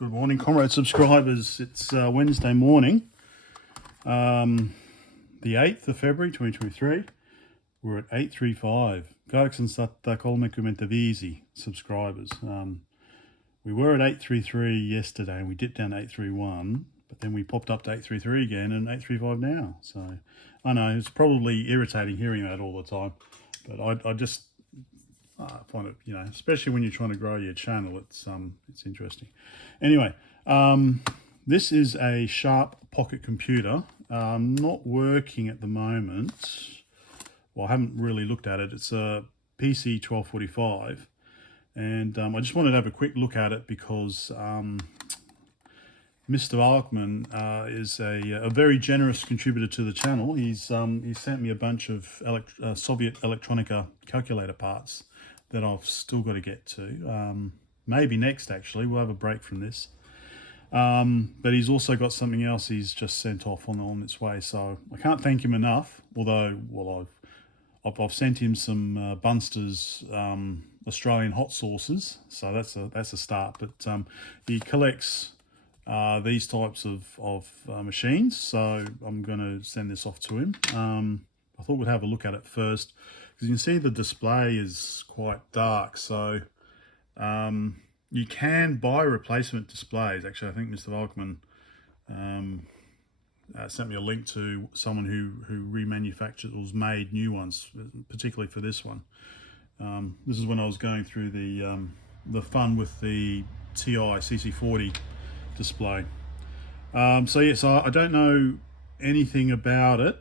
Good morning, comrade subscribers. It's Wednesday morning, the 8th of February 2023. We're at 835. Kahdeksansataa kolmekymmentäviisi subscribers. We were at 833 yesterday and we dipped down to 831, but then we popped up to 833 again and 835 now. So I know it's probably irritating hearing that all the time, but I just find it, especially when you're trying to grow your channel, it's interesting. Anyway, this is a Sharp pocket computer, not working at the moment. Well, I haven't really looked at it. It's a PC-1245, and I just wanted to have a quick look at it because Mr. Alkman is a very generous contributor to the channel. He sent me a bunch of Soviet electronica calculator parts that I've still got to get to. Maybe next, actually. We'll have a break from this. But he's also got something else he's just sent off on its way. So I can't thank him enough, although, well, I've sent him some Bunster's Australian hot sauces. So that's a start. But he collects these types of machines. So I'm going to send this off to him. I thought we'd have a look at it first, because you can see the display is quite dark. So you can buy replacement displays. Actually, I think Mr. Volkman sent me a link to someone who remanufactured or made new ones, particularly for this one. This is when I was going through the fun with the TI CC40 display. So yes, I don't know anything about it.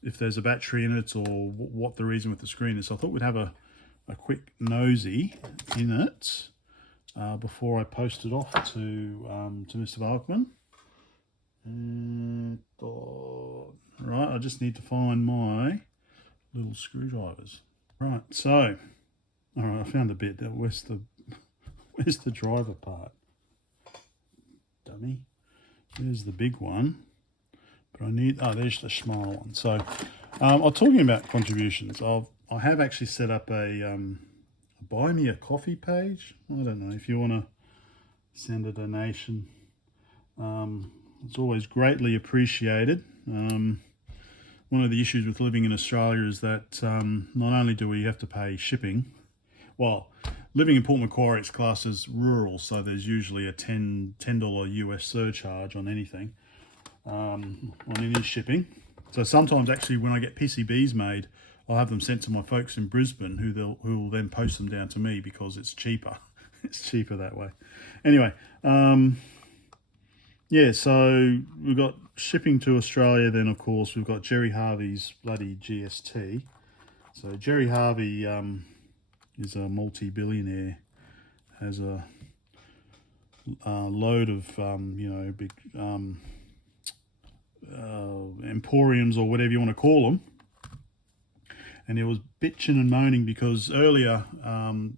If there's a battery in it or what the reason with the screen is. So I thought we'd have a quick nosy in it before I post it off to Mr. Balkman. Right, I just need to find my little screwdrivers. Right, so all right, I found the bit. Where's the driver part? Dummy. There's the big one. But I need, there's the small one. So I'm talking about contributions. I have actually set up a buy me a coffee page. I don't know if you want to send a donation. It's always greatly appreciated. One of the issues with living in Australia is that not only do we have to pay shipping, well, living in Port Macquarie, it's classed as rural, so there's usually a $10 US surcharge on anything. On any shipping. So sometimes actually when I get PCBs made, I'll have them sent to my folks in Brisbane who will then post them down to me because it's cheaper. It's cheaper that way. Anyway, yeah, so we've got shipping to Australia. Then of course we've got Jerry Harvey's bloody GST. So Jerry Harvey is a multi-billionaire, has a load of big emporiums or whatever you want to call them, and he was bitching and moaning because earlier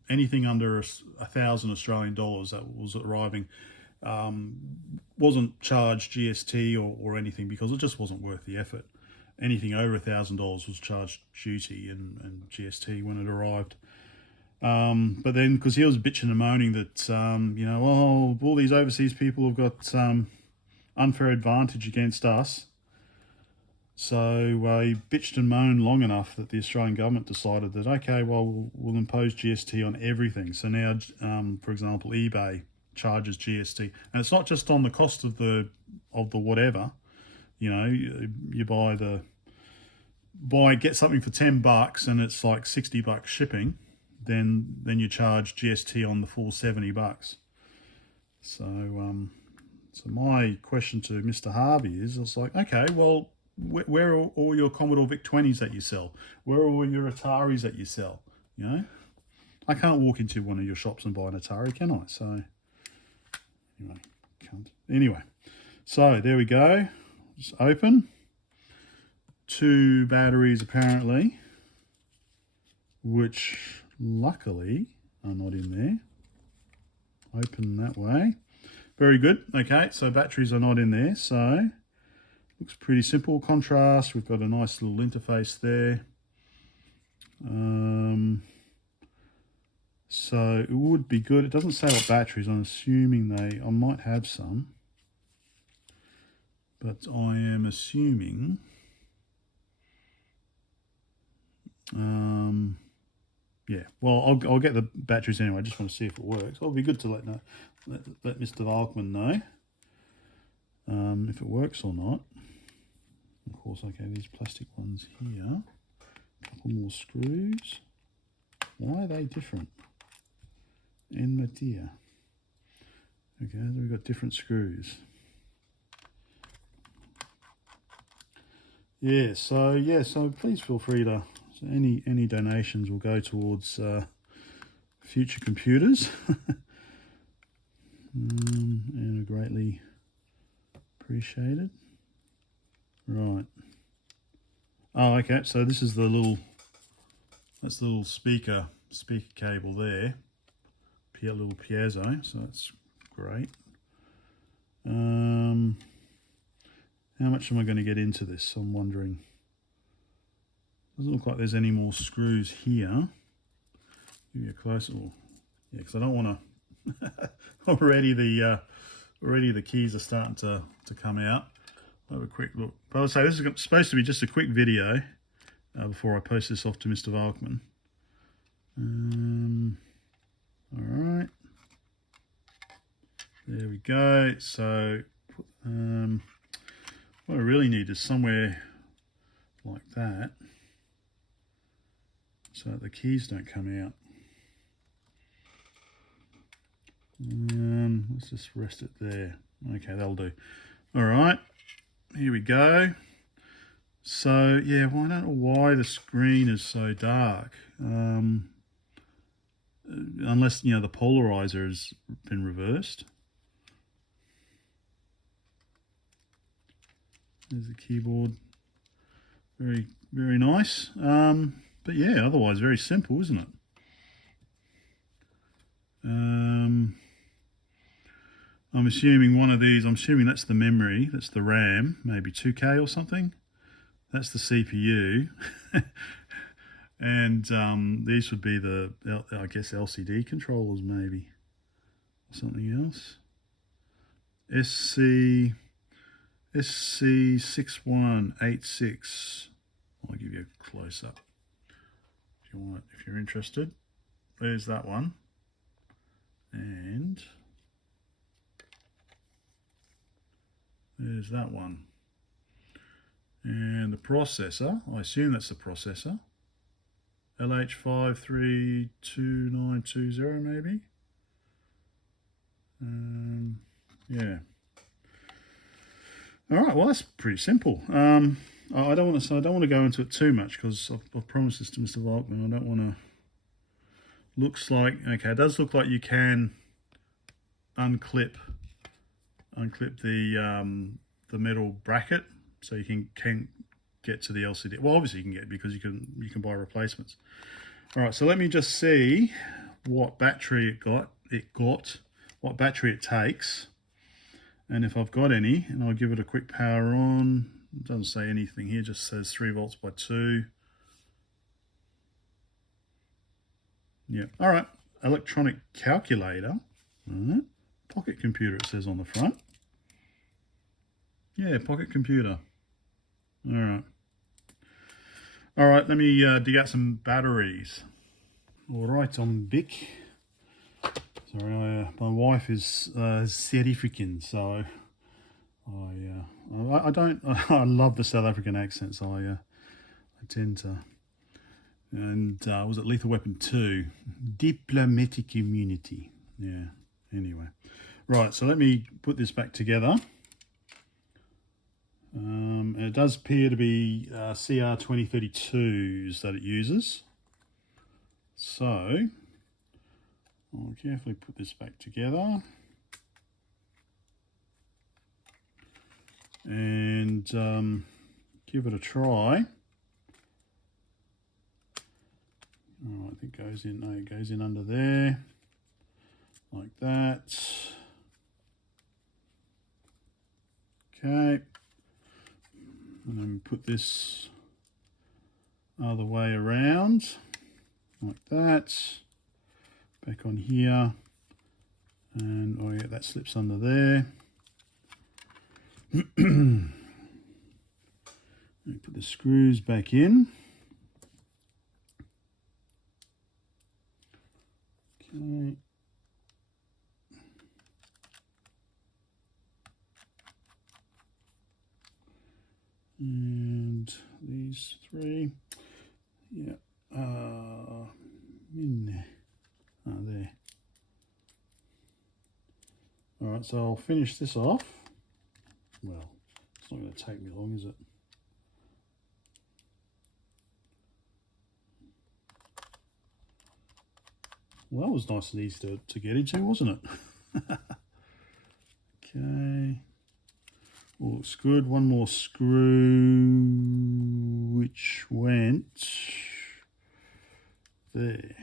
anything under 1,000 Australian dollars that was arriving wasn't charged GST or anything because it just wasn't worth the effort. Anything over $1,000 was charged duty and GST when it arrived. But then because he was bitching and moaning that all these overseas people have got unfair advantage against us. So he bitched and moaned long enough that the Australian government decided that, okay, well, we'll impose GST on everything. So now, for example, eBay charges GST. And it's not just on the cost of the whatever. You get something for $10 and it's like $60 shipping, then you charge GST on the full $70. So my question to Mr. Harvey is, it's like, okay, well, where are all your Commodore VIC-20s that you sell? Where are all your Ataris that you sell? I can't walk into one of your shops and buy an Atari, can I? So anyway, can't. Anyway, so there we go. Just open. 2 batteries apparently, which luckily are not in there. Open that way. Very good. Okay, so batteries are not in there, so looks pretty simple. Contrast, we've got a nice little interface there. So it would be good. It doesn't say what batteries. I'm assuming I might have some. But I am assuming yeah, well, I'll get the batteries anyway. I just want to see if it works. It'll be good to let Mr. Valkman know if it works or not. Of course, okay, these plastic ones here. A couple more screws. Why are they different? En materia. Okay, so we've got different screws. Yeah, so please feel free to. So any donations will go towards future computers, and are greatly appreciated. Right. Oh, okay. So this is that's the little speaker cable there, little piezo. So that's great. How much am I going to get into this? I'm wondering. Doesn't look like there's any more screws here. Give you a closer. Yeah, because I don't want to. already the keys are starting to come out. I'll have a quick look. But I would say this is supposed to be just a quick video before I post this off to Mr. Valkman. All right. There we go. So what I really need is somewhere like that, so that the keys don't come out. Let's just rest it there. Okay, that'll do. All right, here we go. So yeah, well, I don't know why the screen is so dark. Unless, you know, the polarizer has been reversed. There's the keyboard. Very, very nice. But yeah, otherwise very simple, isn't it? I'm assuming one of these, I'm assuming that's the memory, that's the RAM, maybe 2K or something. That's the CPU. And these would be the, I guess, LCD controllers maybe. Or something else. SC6186. I'll give you a close up if you want, if you're interested. There's that one. And there's that one. And the processor, I assume that's the processor. LH532920 maybe. Yeah. All right. Well, that's pretty simple. I don't want to go into it too much because I've promised this to Mr. Valkman. I don't want to. Looks like, okay. It does look like you can unclip the metal bracket, so you can get to the LCD. Well, obviously you can get, because you can buy replacements. All right, so let me just see what battery what battery it takes, and if I've got any, and I'll give it a quick power on. It doesn't say anything here, just says 3 volts by 2. Yeah, all right, electronic calculator. All right. Pocket computer, it says on the front. Yeah, pocket computer. All right. All right, let me dig out some batteries. All right, I'm Bic. Sorry, my wife is South African, so I don't. I love the South African accent, so I tend to. And was it Lethal Weapon 2? Diplomatic immunity. Yeah. Anyway, right. So let me put this back together. And it does appear to be CR2032s that it uses. So I'll carefully put this back together and give it a try. Oh, I think it goes in. No, it goes in under there, like that. Okay. And then put this other way around, like that. back on here, and oh yeah, that slips under there. Put the screws back in. Okay. And these three, yeah, in there. Oh, there. All right, so I'll finish this off. Well, it's not going to take me long, is it? Well, that was nice and easy to get into, wasn't it? Okay. All looks good. One more screw, which went there.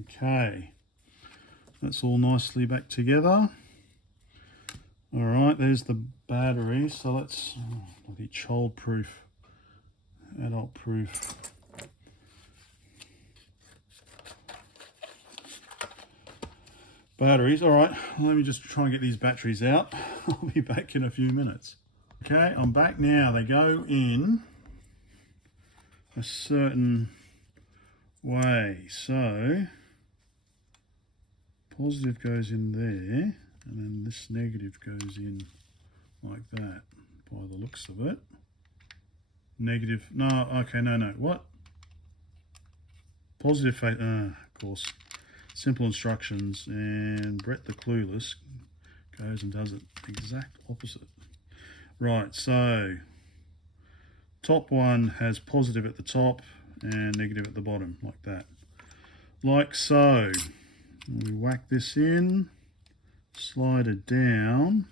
Okay. That's all nicely back together. All right, there's the battery. So let's, bloody child-proof, adult-proof. Batteries. All right, let me just try and get these batteries out. I'll be back in a few minutes. Okay, I'm back now. They go in a certain way. So positive goes in there, and then this negative goes in like that, by the looks of it. Negative, no, okay, no, what? Positive face, of course. Simple instructions, and Brett the Clueless goes and does it exact opposite. Right, so top one has positive at the top and negative at the bottom, like that. Like so. We whack this in, slide it down.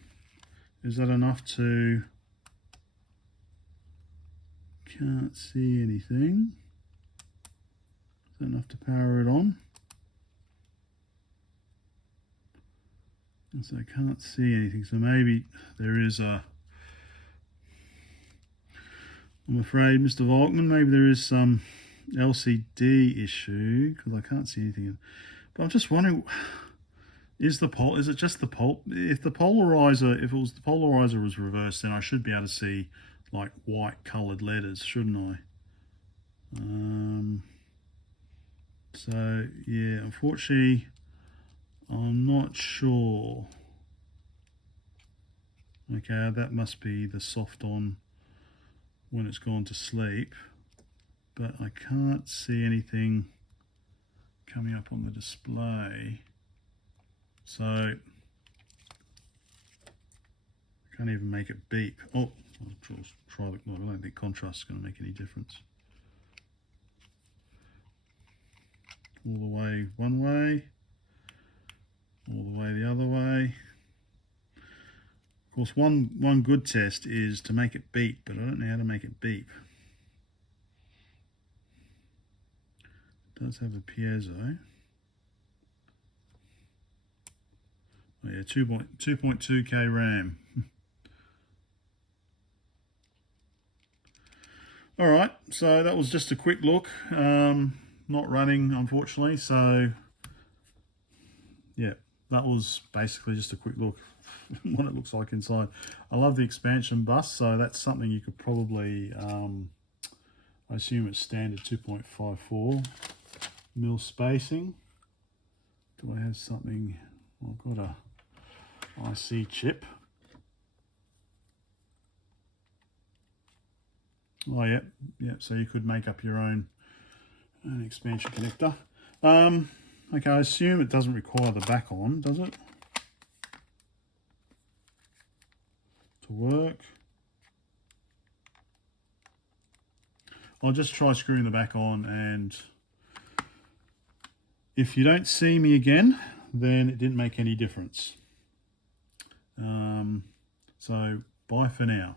Is that enough to... Can't see anything. Is that enough to power it on? And so I can't see anything, so maybe there is a... I'm afraid, Mr. Volkman, maybe there is some LCD issue, because I can't see anything. But I'm just wondering, is it just the if the polarizer was reversed, then I should be able to see like white coloured letters, shouldn't I? So yeah, unfortunately, I'm not sure. Okay, that must be the soft on when it's gone to sleep, but I can't see anything coming up on the display, so I can't even make it beep. Oh, I'll try the, well, I don't think contrast is going to make any difference. All the way one way, all the way the other way. Of course, one good test is to make it beep, but I don't know how to make it beep. It does have a piezo. Oh yeah, 2.2K RAM. All right, so that was just a quick look. Not running, unfortunately, so yeah, that was basically just a quick look what it looks like inside. I love the expansion bus, so that's something you could probably, I assume it's standard 2.54 mil spacing. Do I have something? I've got a IC chip. Oh yeah, so you could make up your own expansion connector. Okay, I assume it doesn't require the back on, does it? To work. I'll just try screwing the back on, and if you don't see me again, then it didn't make any difference. So bye for now.